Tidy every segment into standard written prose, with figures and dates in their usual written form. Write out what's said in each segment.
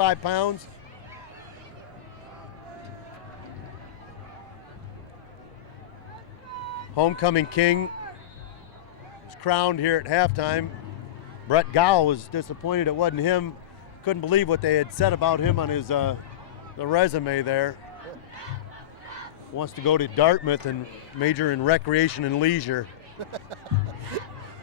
5 pounds. Homecoming king was crowned here at halftime. Brett Gowell was disappointed it wasn't him. Couldn't believe what they had said about him on his the resume there. Wants to go to Dartmouth and major in recreation and leisure.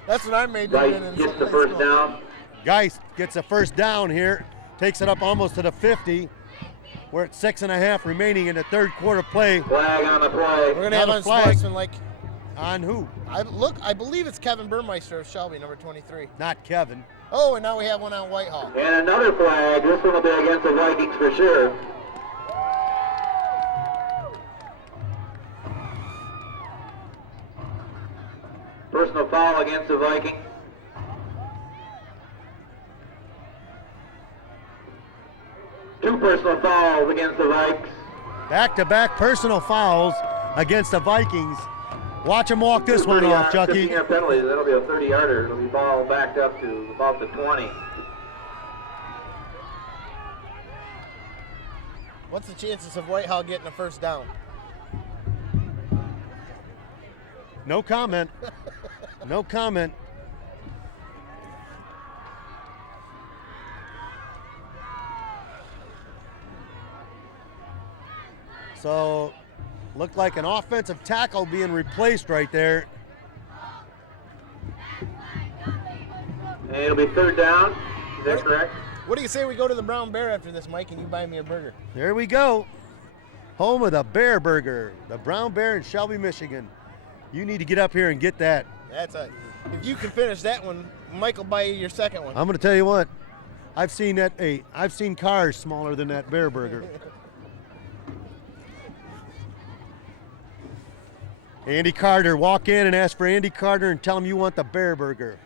That's what I majored in. Gets the first down. Geist gets a first down here, takes it up almost to the 50. We're at 6.5 remaining in the third quarter play. Flag on the play. We're going to have Another flag. unsportsmanlike. On who? I believe it's Kevin Burmeister of Shelby, number 23. Not Kevin. Oh, and now we have one on Whitehall. And another flag. This one will be against the Vikings for sure. Personal foul against the Vikings. Two personal fouls against the Vikes. Back-to-back personal fouls against the Vikings. Watch him walk this one off, Chucky. 15-yard penalties. That'll be a 30-yarder. It'll be ball backed up to about the 20. What's the chances of Whitehall getting a first down? No comment. No comment. So, looked like an offensive tackle being replaced right there. And it'll be third down. Is that correct? What do you say we go to the Brown Bear after this, Mike, and you buy me a burger? There we go. Home of the Bear Burger, the Brown Bear in Shelby, Michigan. You need to get up here and get that. That's a. If you can finish that one, Mike will buy you your second one. I'm going to tell you what. I've seen that. Hey, I've seen cars smaller than that Bear Burger. Andy Carter, walk in and ask for Andy Carter and tell him you want the Bear Burger.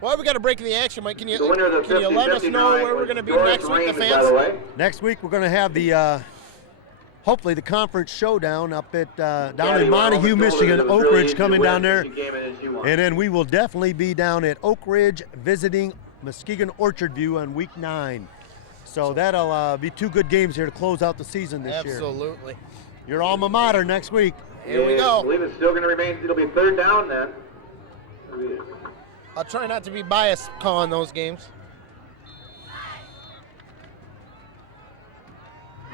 Well, we got a break in the action, Mike. Can you The winner of the can you let us know 50-59 where we're was going to be Doris next week, the Raines, by the fans? way. Next week we're going to have the hopefully the conference showdown up at down Gabby in Wall Montague, told us Michigan. it was Oak really Ridge easy to coming win. down there, She came in as you want. and then we will definitely be down at Oak Ridge visiting Muskegon Orchard View on week 9. So that'll be 2 good games here to close out the season this year. Absolutely. Your alma mater next week. Here we I go. believe it's still going to remain. It'll be third down then. I'll try not to be biased calling those games.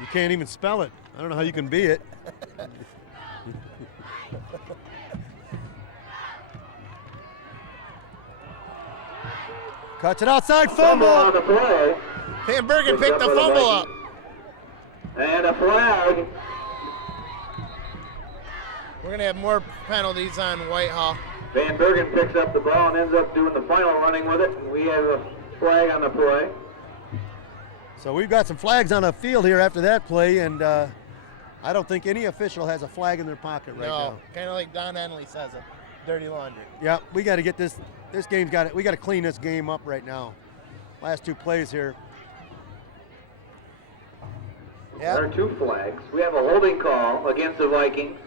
You can't even spell it. I don't know how you can be it. Cuts it outside, Fumble on fumble. the play. Van Bergen Picked picked up the by the fumble up. Vikings. And a flag. We're going to have more penalties on Whitehall. Van Bergen picks up the ball and ends up doing the final running with it. We have a flag on the play. So we've got some flags on the field here after that play, and I don't think any official has a flag in their pocket right No, now. kind of like Don Henley says it. Dirty laundry. Yeah, we got to get this game's got it. We got to clean this game up right now. Last 2 plays here. There are 2 flags. We have a holding call against the Vikings.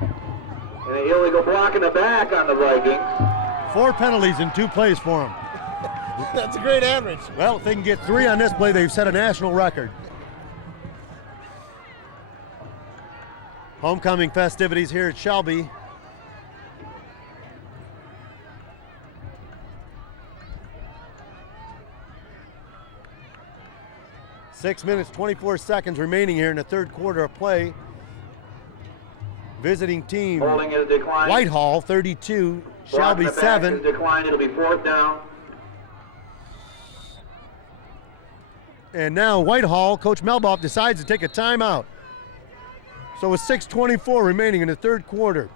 And an illegal block in the back on the Vikings. 4 penalties in 2 plays for them. That's a great average. Well, if they can get 3 on this play, they've set a national record. Homecoming festivities here at Shelby. Six minutes, 24 seconds remaining here in the third quarter of play. Visiting team Holding is declined. Whitehall 32, Block in Shelby the back 7. is declined. It'll be fourth down. And now Whitehall, Coach Melboff decides to take a timeout. So with 6:24 remaining in the third quarter,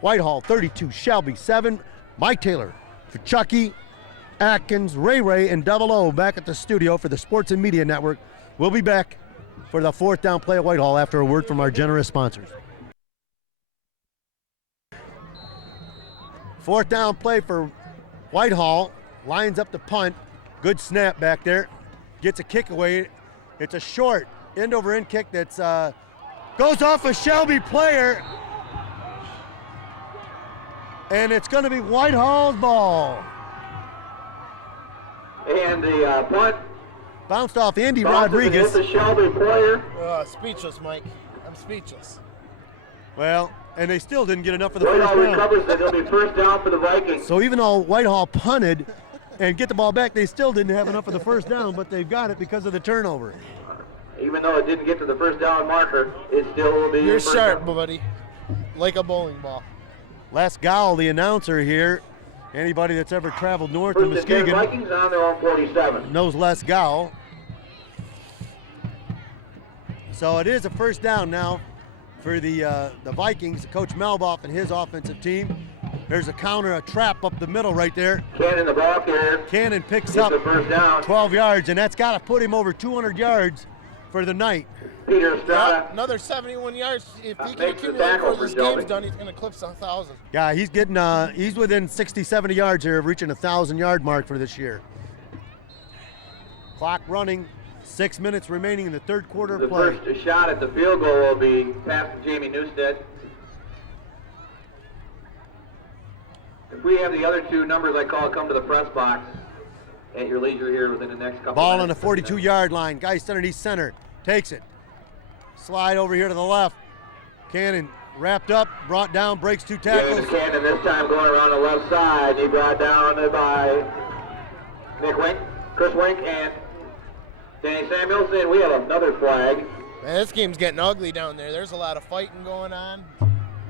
Whitehall 32, Shelby 7. Mike Taylor for Chucky, Atkins, Ray, and Double O back at the studio for the Sports and Media Network. We'll be back for the 4th down play at Whitehall after a word from our generous sponsors. 4th down play for Whitehall. Lines up the punt. Good snap back there. Gets a kick away. It's a short end-over-end kick that's goes off a Shelby player. And it's going to be Whitehall's ball. And the punt Bounced off Andy Bounces and Rodriguez. hits the Shelby player. Speechless, Mike. I'm speechless. Well, and they still didn't get enough for the first Whitehall down. recovers, and it'll be first down for the Vikings. So even though Whitehall punted and get the ball back, they still didn't have enough for the first down, but they've got it because of the turnover. Even though it didn't get to the first down marker, it still will be. You're first sharp, down. buddy. Like a bowling ball. Les Gowell, the announcer here. Anybody that's ever traveled north to First and 10 Muskegon Vikings on their own 47. knows Les Gowell. So it is a first down now for the Vikings, Coach Melboff and his offensive team. There's a counter, a trap up the middle right there. Cannon the ball carrier. Cannon picks Gets up the first down. 12 yards, and that's got to put him over 200 yards for the night. Peter Estrada. Another 71 yards. If he can Makes the accumulate tackle before this for Shelby. game's done, he's going to clip some 1,000. Yeah, he's getting he's within 60, 70 yards here of reaching a 1,000-yard mark for this year. Clock running, 6 minutes remaining in the third quarter The of play. first shot at the field goal will be past Jamie Newstead. If we have the other two numbers I call, come to the press box at your leisure here within the next couple Ball on the minutes. 42-yard line. Geist underneath center. Takes it. Slide over here to the left. Cannon wrapped up, brought down, breaks two tackles. James Cannon this time going around the left side. He brought down by Nick Wink, Chris Wink, and Danny Samuelson. We have another flag. Man, this game's getting ugly down there. There's a lot of fighting going on.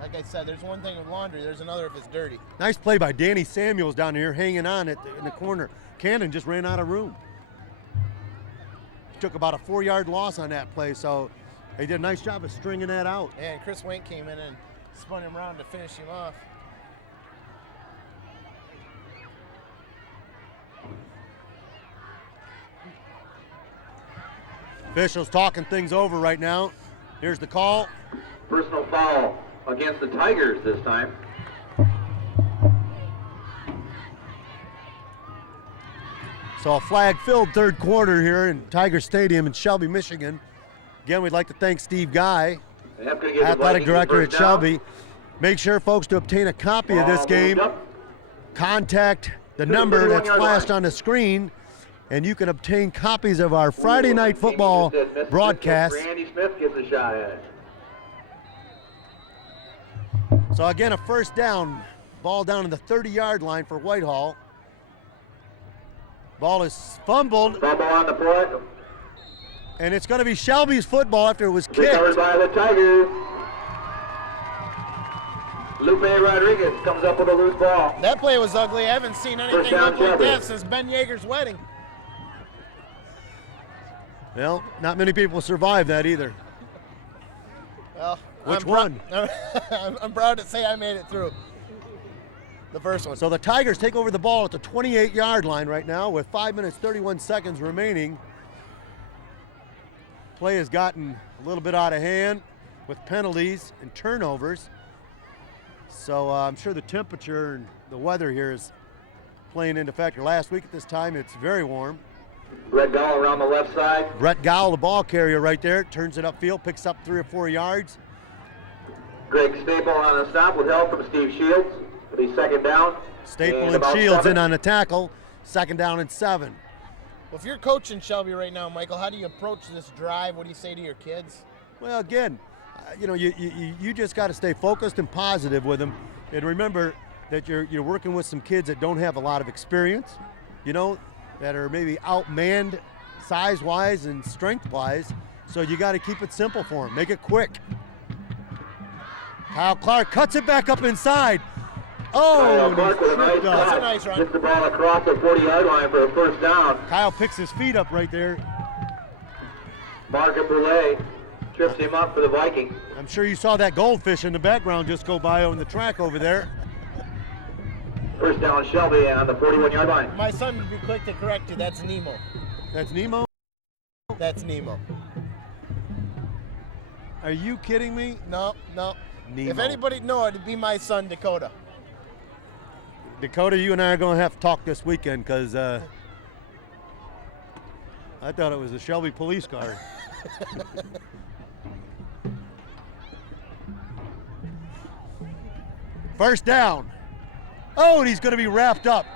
Like I said, there's one thing with laundry, there's another if it's dirty. Nice play by Danny Samuels down here, hanging on in the corner. Cannon just ran out of room. Took about a 4-yard loss on that play, so they did a nice job of stringing that out. And Chris Wink came in and spun him around to finish him off. Officials talking things over right now. Here's the call. Personal foul against the Tigers this time. So a flag-filled third quarter here in Tiger Stadium in Shelby, Michigan. Again, we'd like to thank Steve Guy, And that's gonna give the athletic Vikings the director at first down. Shelby. Make sure, folks, to obtain a copy of this Ball game, moved up. contact the the number that's 31-yard flashed line. on the screen, and you can obtain copies of our Friday Night Football broadcast. Randy Smith gets a shot at it. So again, a first down, ball down in the 30-yard line for Whitehall. Ball is fumbled, Fumble on the play. and it's going to be Shelby's football after it was Recovered kicked. by the Tigers. Lupe Rodriguez comes up with a loose ball. That play was ugly. I haven't seen anything down, look like Shelby. that since Ben Yeager's wedding. Well, not many people survive that either. Well, Which I'm one? I'm proud to say I made it through. The first one. So the Tigers take over the ball at the 28-yard line right now with 5 minutes, 31 seconds remaining. Play has gotten a little bit out of hand with penalties and turnovers. So I'm sure the temperature and the weather here is playing into factor. Last week at this time, it's very warm. Red Gall around the left side. Brett Gowell, the ball carrier right there, turns it upfield, picks up 3 or 4 yards. Greg Staple on the stop with help from Steve Shields. It'll be second down. Staple and about Shields 7. in on the tackle. Second down and 7. Well, if you're coaching Shelby right now, Michael, how do you approach this drive? What do you say to your kids? Well, again, you know, you just got to stay focused and positive with them, and remember that you're working with some kids that don't have a lot of experience, you know, that are maybe outmanned size-wise and strength-wise. So you got to keep it simple for them. Make it quick. Kyle Clark cuts it back up inside. Oh, Kyle and Clark he's with a nice tripped up. That's a catch. nice run. Gets the ball across the 40-yard line for a first down. Kyle picks his feet up right there. Margaret Boulay trips him up for the Vikings. I'm sure you saw that goldfish in the background just go by on the track over there. First down Shelby on the 41-yard line. My son would be quick to correct you. That's Nemo. That's Nemo. That's Nemo. Are you kidding me? No. Nemo. If anybody know, it'd be my son, Dakota. Dakota, you and I are going to have to talk this weekend because I thought it was a Shelby police car. First down. Oh, and he's going to be wrapped up.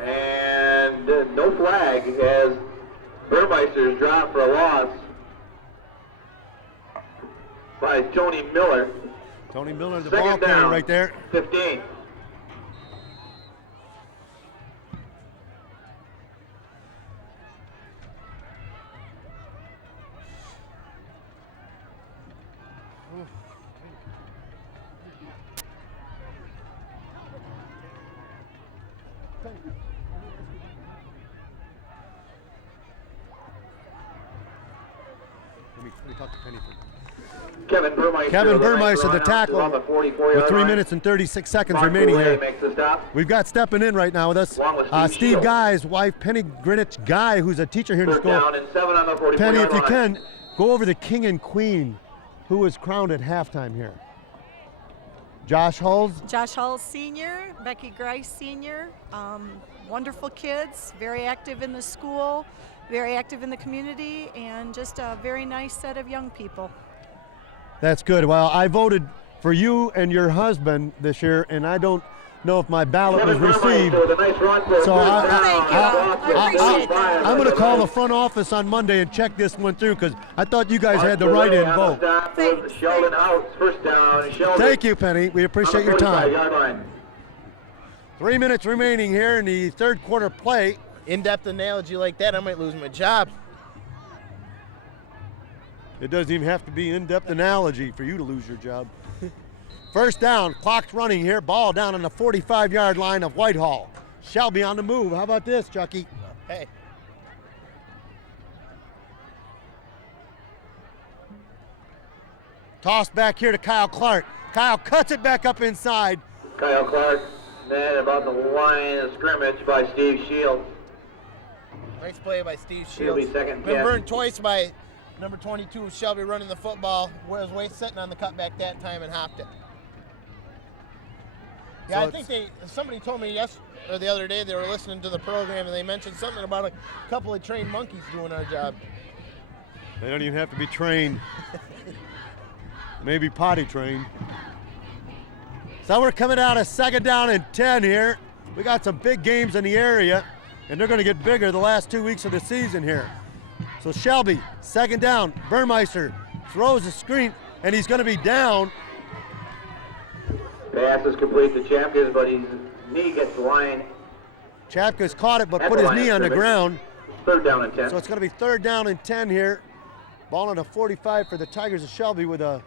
And And no flag as Burmeister's dropped for a loss by Tony Miller. Tony Miller, the Second ball carrier down, right there. 15. Let me talk to Penny. Kevin Burmeister, Kevin the Burmeister, nice the run out tackle, on the 44-yard with 3 line. minutes and 36 seconds Mark remaining Boulay here. makes the stop. We've got stepping in right now with us Along with Steve Steve Shields. Guy's wife, Penny Greenwich Guy, who's a teacher here in the Third school. down and 7 on the 44-yard Penny, if you line. can, go over the king and queen who was crowned at halftime here. Josh Hulls, Josh Hull Sr., Becky Grice Sr., wonderful kids, very active in the school, very active in the community, and just a very nice set of young people. that's good. Well, I voted for you and your husband this year, and I don't know if my ballot was Kevin received. Burmeister with a nice run for a So third I- down. Thank you. I appreciate that. I'm going to call the front office on Monday and check this one through because I thought you guys had the right-in vote. Thanks. Sheldon out, first down. Sheldon Thank you, Penny. We appreciate your time. 45-yard line. 3 minutes remaining here in the third quarter play. In-depth analogy like that, I might lose my job. It doesn't even have to be in-depth analogy for you to lose your job. First down, clock's running here. Ball down on the 45-yard line of Whitehall. Shelby on the move. How about this, Chucky? Hey, Toss back here to Kyle Clark. Kyle cuts it back up inside. Kyle Clark, then about the line of scrimmage by Steve Shields. nice play by Steve He'll be Shields. second Been catch. burned twice by number 22, Shelby, running the football. Was way sitting on the cutback that time and hopped it. Yeah, So I think somebody told me or the other day they were listening to the program and they mentioned something about a couple of trained monkeys doing our job. They don't even have to be trained. Maybe potty trained. So we're coming out of second down and 10 here. We got some big games in the area, and they're going to get bigger the last 2 weeks of the season here. So Shelby, second down. Burmeister throws a screen, and he's going to be down. Pass is complete to Chapkas, but his knee gets the line. Chapka's caught it, but At put the his line of knee on the scrimmage. ground. Third down and 10. So it's going to be third down and 10 here. Ball on a 45 for the Tigers of Shelby with a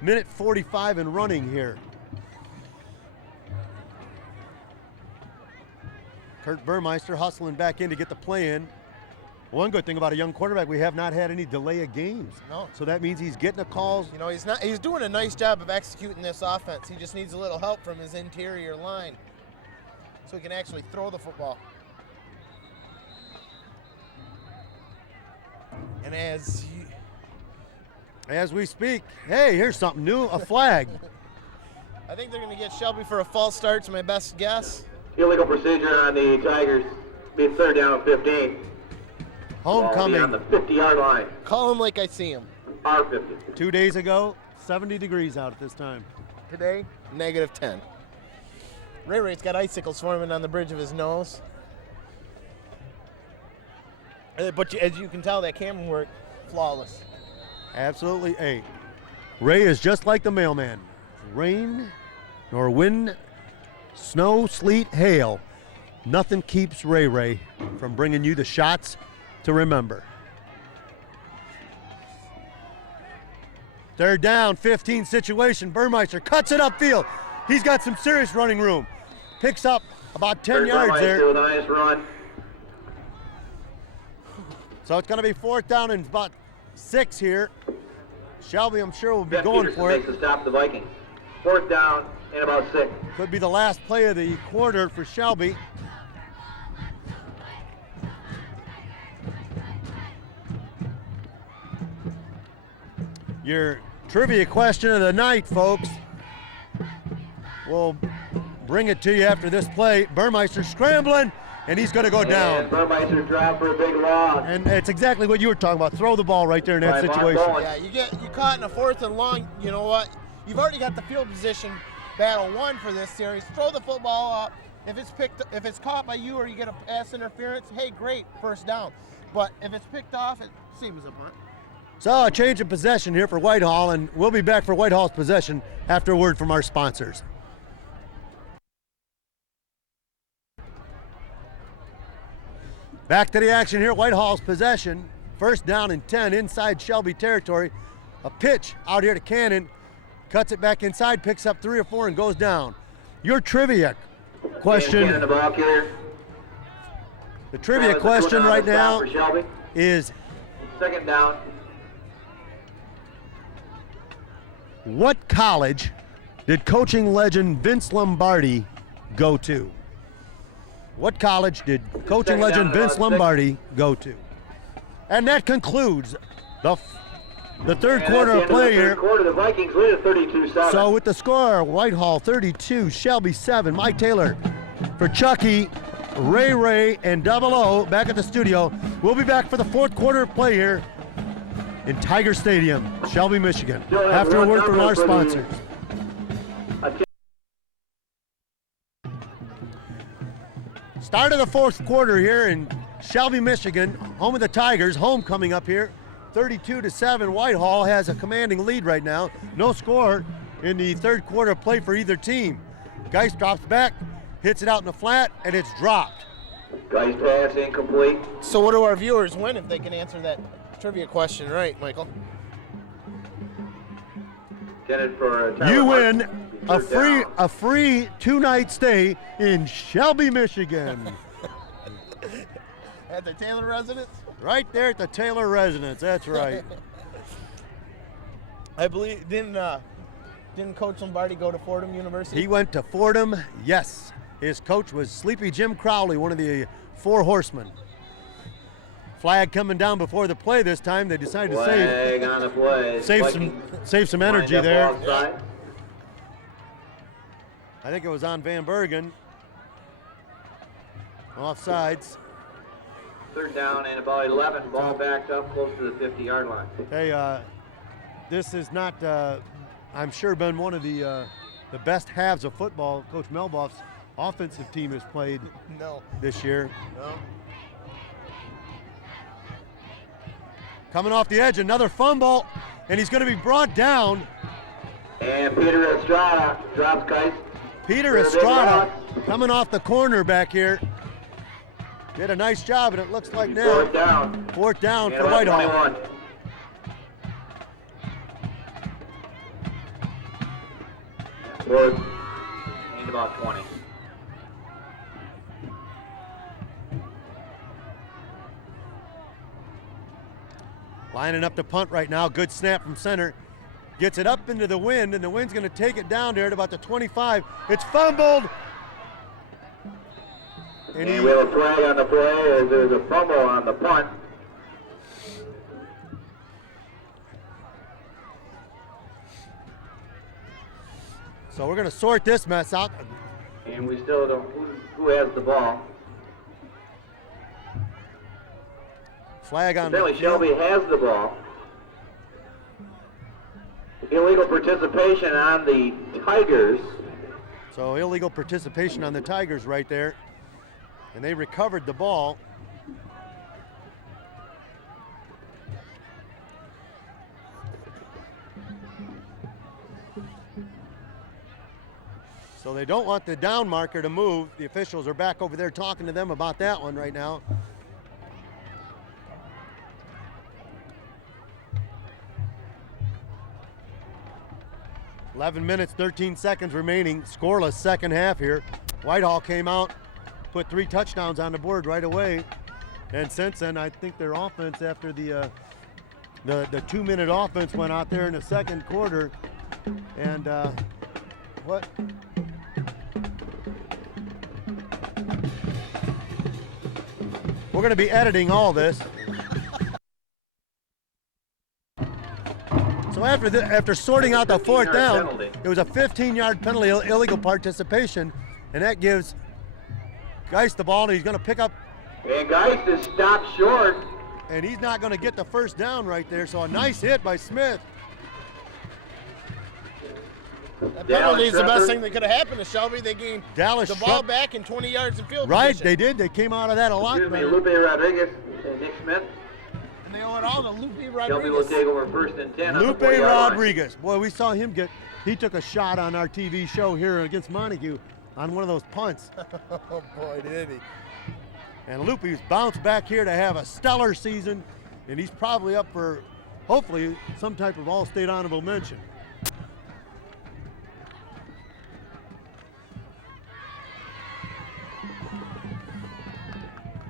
minute 45 and running here. Kurt Burmeister hustling back in to get the play in. One good thing about a young quarterback, we have not had any delay of games. No. So that means he's getting the calls. You know, he's doing a nice job of executing this offense. He just needs a little help from his interior line so he can actually throw the football. And As we speak, hey, here's something new, a flag. I think they're going to get Shelby for a false start, to my best guess. Illegal procedure on the Tigers. Be third down and 15. Ball will be on Homecoming the 50-yard line. Call him like I see him. Our 50. 2 days ago, 70 degrees out at this time. Today, -10. Ray Ray's got icicles forming on the bridge of his nose. But as you can tell, that camera work, flawless. Absolutely. Hey, Ray is just like the mailman. Rain, nor wind, snow, sleet, hail. Nothing keeps Ray from bringing you the shots to remember. Third down, 15 situation. Burmeister cuts it upfield. He's got some serious running room. Picks up about 10 yards Burmeister there. with a nice run. So it's going to be fourth down and about 6 here. Shelby, I'm sure, will be Jeff going Peterson for it. makes the stop the Vikings. Fourth down and about 6. Could be the last play of the quarter for Shelby. Your trivia question of the night, folks. We'll bring it to you after this play. Burmeister scrambling, and he's going to go And down. Burmeister dropped for a big loss. And it's exactly what you were talking about. Throw the ball right there in that By Mark situation. Bowen. Yeah, you caught in a fourth and long. You know what? You've already got the field position battle won for this series. Throw the football up, if it's caught by you or you get a pass interference, hey, great, first down. But if it's picked off, it seems a punt. So a change of possession here for Whitehall, and we'll be back for Whitehall's possession after a word from our sponsors. Back to the action here. Whitehall's possession. First down and 10 inside Shelby territory. A pitch out here to Cannon. Cuts it back inside, picks up 3 or 4 and goes down. Your trivia question. Cannon, the ball carrier. The trivia question right now is, second down. what college did coaching legend Vince Lombardi go to? What college did coaching legend Vince Lombardi go to? And that concludes the third quarter of play here. Third quarter, the Vikings lead at 32-7. So with the score, Whitehall 32, Shelby 7. Mike Taylor for Chucky, Ray, and Double O back at the studio. We'll be back for the fourth quarter of play here in Tiger Stadium, Shelby, Michigan. After a word from our sponsors. Start of the fourth quarter here in Shelby, Michigan, home of the Tigers. Homecoming up here, 32-7. Whitehall has a commanding lead right now. No score in the third quarter of play for either team. Geist drops back, hits it out in the flat, and it's dropped. Geist pass incomplete. So what do our viewers win if they can answer that trivia question right, Michael? Intended for Tyler You Martin. win a free 2-night stay in Shelby, Michigan. At the Taylor residence? Right there at the Taylor residence. That's right. I believe didn't Coach Lombardi go to Fordham University? He went to Fordham. Yes, his coach was Sleepy Jim Crowley, one of the 4 horsemen. Flag coming down before the play this time. They decided to Flag on the play. save some energy Lined there. up offside. I think it was on Van Bergen. Offsides. Third down and about 11. Ball backed up close to the 50-yard line. Hey, this is not, I'm sure, been one of the best halves of football Coach Melboff's offensive team has played No. this year. No. Coming off the edge, another fumble, and he's going to be brought down. And Peter Estrada drops Geist. Peter Estrada coming off the corner back here. Did a nice job, and it looks like now Fourth down. for Whitehall. 21. Fourth and about 20. Lining up to punt right now. Good snap from center. Gets it up into the wind, and the wind's going to take it down there at about the 25. It's fumbled. And we have a flag on the play as there's a fumble on the punt. So we're going to sort this mess out. And we still don't, who has the ball? Flag on the Apparently field. Shelby has the ball. Illegal participation on the Tigers. So illegal participation on the Tigers right there. And they recovered the ball. So they don't want the down marker to move. The officials are back over there talking to them about that one right now. $11 minutes, 13 seconds remaining. Scoreless second half here. Whitehall came out, put 3 touchdowns on the board right away. And since then, I think their offense after the 2-minute offense went out there in the second quarter. And what? We're going to be editing all this. So after sorting out the fourth down, penalty. it was a 15-yard penalty, illegal participation, and that gives Geist the ball, and he's going to pick up, And Geist is stopped short. and he's not going to get the first down right there. So a nice hit by Smith. That Dallas penalty is the best Shepard. thing that could have happened to Shelby. They gained Dallas the ball Shep- back in 20 yards in field Right, position. they did. They came out of that a lot Excuse me, better. Lupe Rodriguez and Nick Smith. And they owe it all to Lupe Shelby will Rodriguez. take over first and 10 on the Lupe 40-yard line. Rodriguez. Boy, we saw him he took a shot on our TV show here against Montague on one of those punts. Oh, boy, did he. And Lupe's bounced back here to have a stellar season, and he's probably up for, hopefully, some type of all-state honorable mention.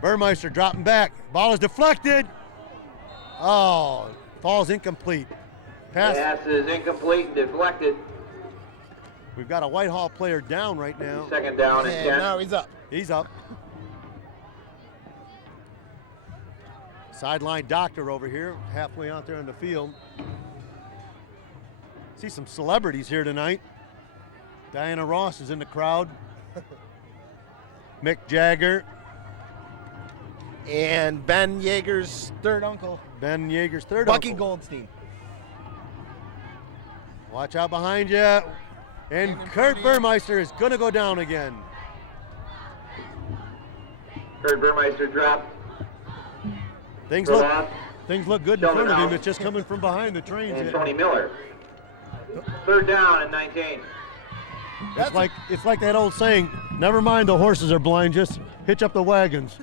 Burmeister dropping back. Ball is deflected. Oh, falls incomplete. Pass. Pass is incomplete and deflected. We've got a Whitehall player down right now. Second down and 10. And now he's up. He's up. Sideline doctor over here, halfway out there on the field. See some celebrities here tonight. Diana Ross is in the crowd. Mick Jagger, And Ben Yeager's third uncle, Ben Yeager's third Bucky uncle. Goldstein. Watch out behind you. And Kurt Burmeister is going to go down again. Kurt Burmeister dropped. Things for look loss. good in Sheldon front of him. out. It's just coming from behind the trains. And Tony Miller. Third down and 19. It's like that old saying, never mind the horses are blind, just hitch up the wagons.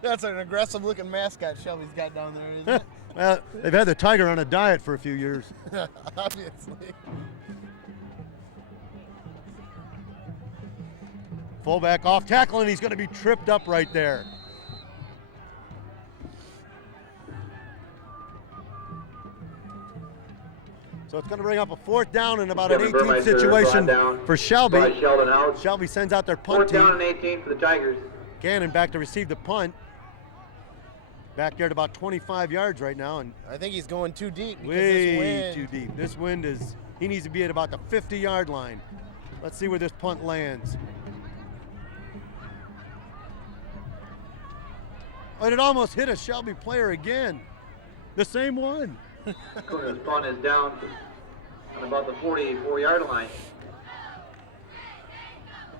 That's an aggressive-looking mascot Shelby's got down there, isn't it? Well, they've had the tiger on a diet for a few years. Obviously. Fullback off tackle, and he's going to be tripped up right there. So it's going to bring up a fourth down and about an Kevin 18 Burmeister situation brought down for Shelby. by Sheldon House. Shelby sends out their punt Fourth down team. and 18 for the Tigers. Gannon back to receive the punt. Back there at about 25 yards right now, and I think he's going too deep. Because way this wind, too deep. This wind is, he needs to be at about the 50-yard line. Let's see where this punt lands. Oh, it almost hit a Shelby player again. The same one. Kuna's punt is down on about the 44-yard line.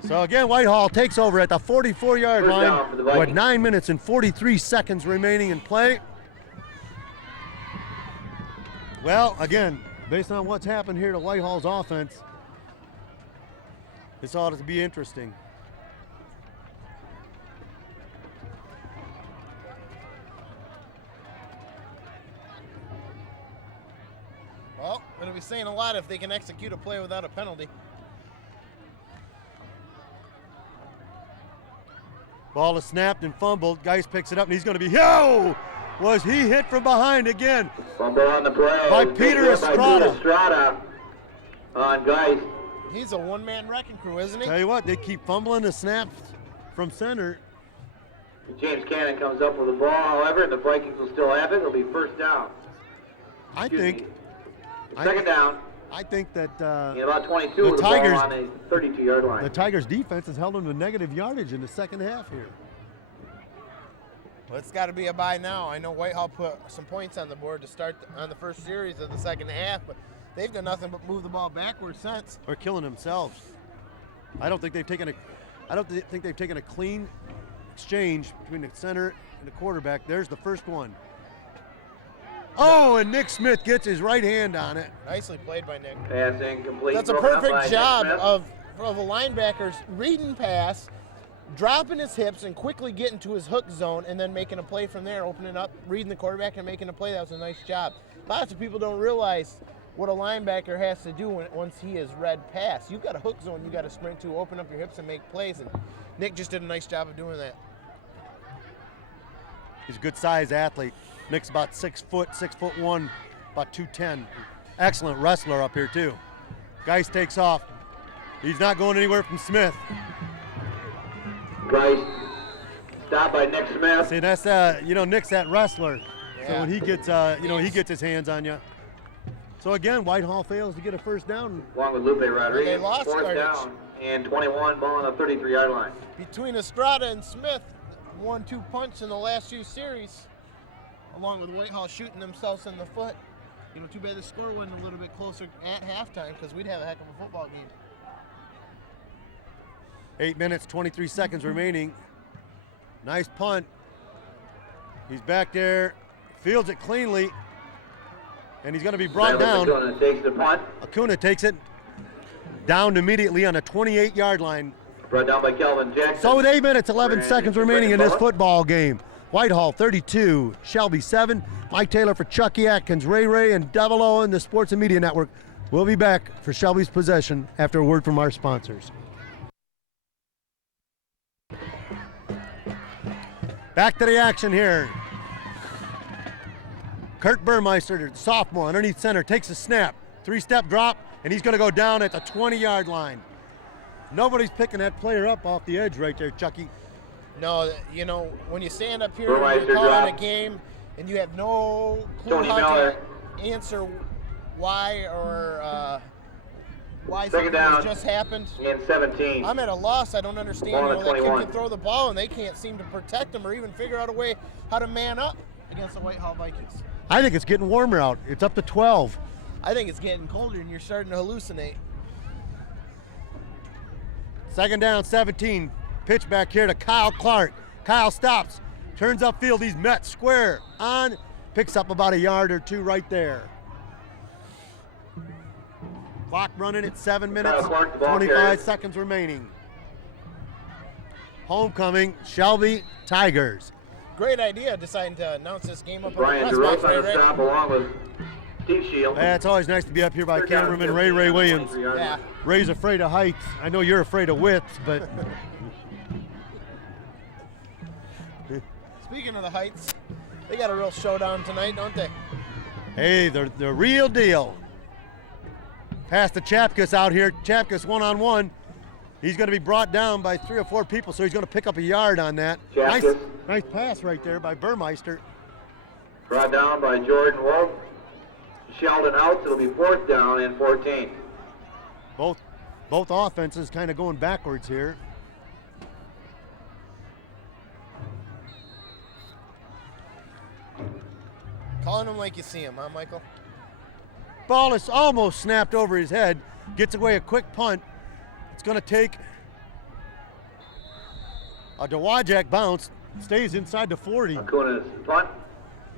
So again, Whitehall takes over at the 44-yard First down for the line with Vikings. 9 minutes and 43 seconds remaining in play. Well, again, based on what's happened here to Whitehall's offense, this ought to be interesting. Well, it'll be saying a lot if they can execute a play without a penalty. Ball is snapped and fumbled. Geis picks it up, and he's going to be, yo! Was he hit from behind again? Fumble on the play. By Picked Peter up by Estrada. Peter Estrada on Geis. He's a one-man wrecking crew, isn't he? Tell you what, they keep fumbling the snaps from center. James Cannon comes up with the ball, however, and the Vikings will still have it. It'll be first down. I Excuse think, me. Second down. I think that In about 22 The with the Tigers- ball on the 32-yard line. the Tigers' defense has held them to negative yardage in the second half here. Well, it's got to be a bye now. I know Whitehall put some points on the board to start on the first series of the second half, but they've done nothing but move the ball backwards since. Or killing themselves. I don't think they've taken a clean exchange between the center and the quarterback. There's the first one. Oh, and Nick Smith gets his right hand on it. Nicely played by Nick. Pass incomplete. That's a broken up by perfect Nick job Smith. of a linebacker's reading pass, dropping his hips and quickly getting to his hook zone and then making a play from there, opening up, reading the quarterback and making a play. That was a nice job. Lots of people don't realize what a linebacker has to do once he is read pass. You've got a hook zone you got to sprint to, open up your hips and make plays, and Nick just did a nice job of doing that. He's a good size athlete. Nick's about 6 foot, 6'1", about 210. Excellent wrestler up here too. Geis takes off. He's not going anywhere from Smith. Geis stopped by Nick Smith. See, that's Nick's that wrestler. So Yeah. when he gets he gets his hands on you. So again, Whitehall fails to get a first down. Along with Lupe Rodriguez. They lost Fourth yardage. down and 21, ball on the 33-yard line. Between Estrada and Smith, 1-2 punch in the last few series, along with Whitehall shooting themselves in the foot. Too bad the score wasn't a little bit closer at halftime because we'd have a heck of a football game. 8 minutes, 23 seconds remaining. Nice punt. He's back there, fields it cleanly, and he's going to be brought down. Acuna takes the punt. Acuna takes it down immediately on a 28-yard line. Brought down by Kelvin Jackson. So with 8 minutes, 11 And seconds remaining in this football game. Whitehall 32, Shelby 7. Mike Taylor for Chucky Atkins, Ray and Double O in the Sports and Media Network. We'll be back for Shelby's possession after a word from our sponsors. Back to the action here. Kurt Burmeister, sophomore, underneath center, takes a snap. 3-step drop, and he's going to go down at the 20-yard line. Nobody's picking that player up off the edge right there, Chucky. No, when you stand up here and Burmeister you're calling drop. a game and you have no clue Tony how Miller. to answer why Second something down. has just happened, And 17. I'm at a loss. I don't understand. Ball on That 21. kid can throw the ball and they can't seem to protect him or even figure out a way how to man up against the Whitehall Vikings. I think it's getting warmer out. It's up to 12. I think it's getting colder and you're starting to hallucinate. Second down, 17. Pitch back here to Kyle Clark. Kyle stops, turns upfield. He's met square on, picks up about a yard or two right there. Clock running at 7 minutes, Kyle Clark, the ball 25 carrier. seconds remaining. Homecoming, Shelby Tigers. Great idea deciding to announce this game up Brian on the press DeRosa box, on the Ray. stop along with Steve Shield. It's always nice to be up here by Third down, cameraman 15, Ray Williams. 23 Yeah. Ray's afraid of heights. I know you're afraid of widths, but Speaking of the Heights, they got a real showdown tonight, don't they? hey, they're the real deal. Pass to Chapkus out here. Chapkus one-on-one. He's going to be brought down by 3 or 4 people, so he's going to pick up a yard on that. Chapkus. Nice pass right there by Burmeister. Brought down by Jordan Wolf. Sheldon out. It'll be 4th down and 14. Both offenses kind of going backwards here. Calling them like you see them, huh, Michael? Ball is almost snapped over his head. Gets away a quick punt. It's going to take a Dowajak bounce. Stays inside the 40. Acuna's punt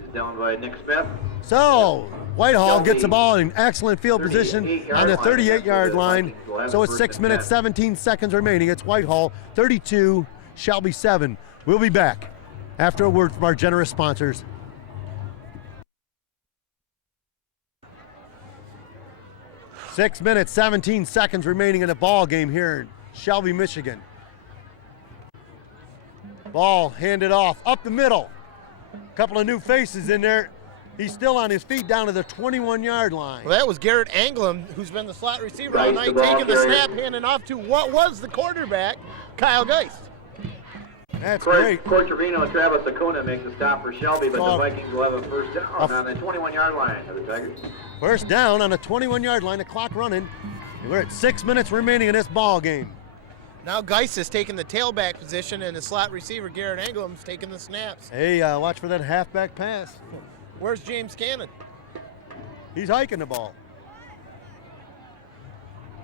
is down by Nick Smith. So Whitehall Shelby, gets the ball in excellent field position 38-yard on the line. 38-yard line. Vikings will have So it it's first 6 and minutes, 10. 17 seconds remaining. It's Whitehall 32, Shelby 7. We'll be back after a word from our generous sponsors. Six minutes, 17 seconds remaining in the ball game here in Shelby, Michigan. Ball handed off up the middle. Couple of new faces in there. He's still on his feet down to the 21-yard line. Well, that was Garrett Anglem, who's been the slot receiver all Geist, night, the ball taking the carrier. snap, handing off to what was the quarterback, Kyle Geist. That's great. Court Trevino and Travis Acuna makes a stop for Shelby, but Oh. the Vikings will have a first down on the 21-yard line of the Tigers. First down on the 21-yard line, the clock running. We're at 6 minutes remaining in this ball game. Now Geist is taking the tailback position, and the slot receiver, Garrett Anglem's taking the snaps. Hey, watch for that halfback pass. Where's James Cannon? He's hiking the ball.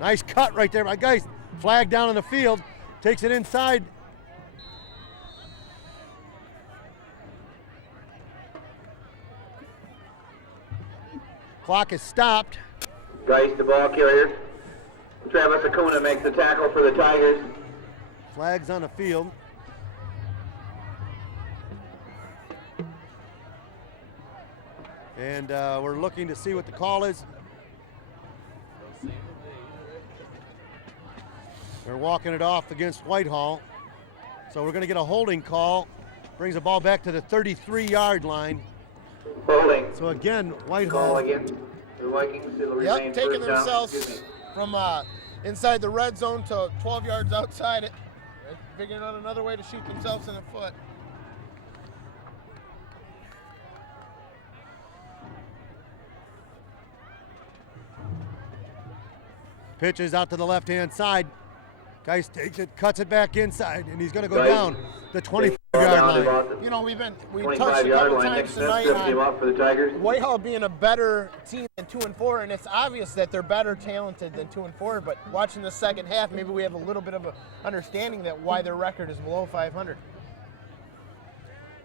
Nice cut right there by Geist. Flag down on the field. Takes it inside. Clock is stopped. Geist, the ball carrier. Travis Acuna makes the tackle for the Tigers. Flags on the field. And we're looking to see what the call is. They're walking it off against Whitehall. So we're going to get a holding call. Brings the ball back to the 33-yard line. Holding. So again, Call Whitehall. again. The Vikings will remain Yep, taking first down. themselves Excuse me. from inside the red zone to 12 yards outside it. They're figuring out another way to shoot themselves in the foot. Pitches out to the left-hand side. Geist takes it, cuts it back inside, and he's going to go Geist down the 25 25-yard line. You know, we touched 25 a yard couple line. Nick times Smith tonight trips him on up for the Tigers. Whitehall being a better team than 2 and 4, and it's obvious that they're better talented than 2 and 4. But watching the second half, maybe we have a little bit of a understanding that why their record is below 500.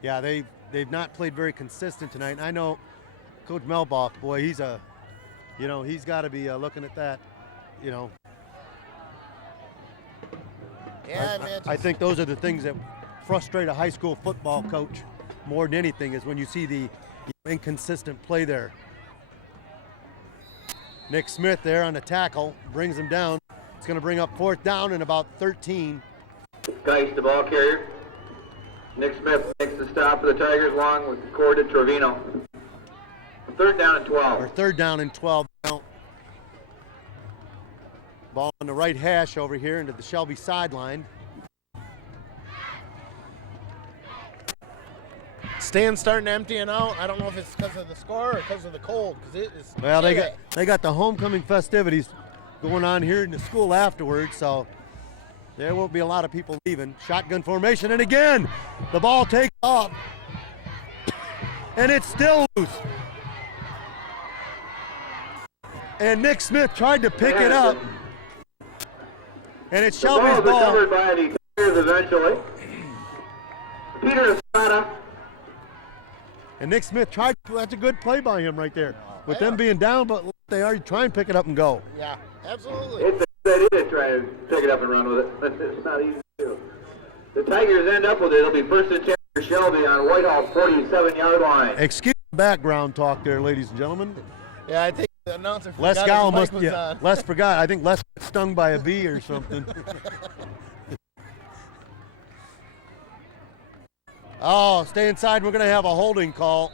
Yeah, they've not played very consistent tonight. And I know Coach Melbach, boy, he's got to be looking at that, you know. Yeah, man. I think those are the things that frustrate a high school football coach more than anything, is when you see the inconsistent play there. Nick Smith there on the tackle, brings him down. It's going to bring up 4th down and about 13. Geist, the ball carrier. Nick Smith makes the stop for the Tigers along with Corda Trevino. 3rd down and 12. Or 3rd down and 12 now. Ball on the right hash over here into the Shelby sideline. Stands starting emptying out. I don't know if it's because of the score or because of the cold, because it is. Well, chilly. they got the homecoming festivities going on here in the school afterwards, so there won't be a lot of people leaving. Shotgun formation, and again, the ball takes off, and it's still loose. And Nick Smith tried to pick it up, and it's The Shelby's ball ball. recovered by the Tigers eventually. Peter Estrada. And Nick Smith tried. That's a good play by him right there. With them being down, but they are trying to pick it up and go. Yeah, absolutely. It's a good idea to try to pick it up and run with it. It's not easy to do. The Tigers end up with it. It'll be 1st and 10 for Shelby on Whitehall's 47-yard line. Excuse the background talk there, ladies and gentlemen. Yeah, I think the announcer forgot Les his Gall mic must, was yeah, on. Les forgot. I think Les got stung by a bee or something. Oh, stay inside. We're going to have a holding call.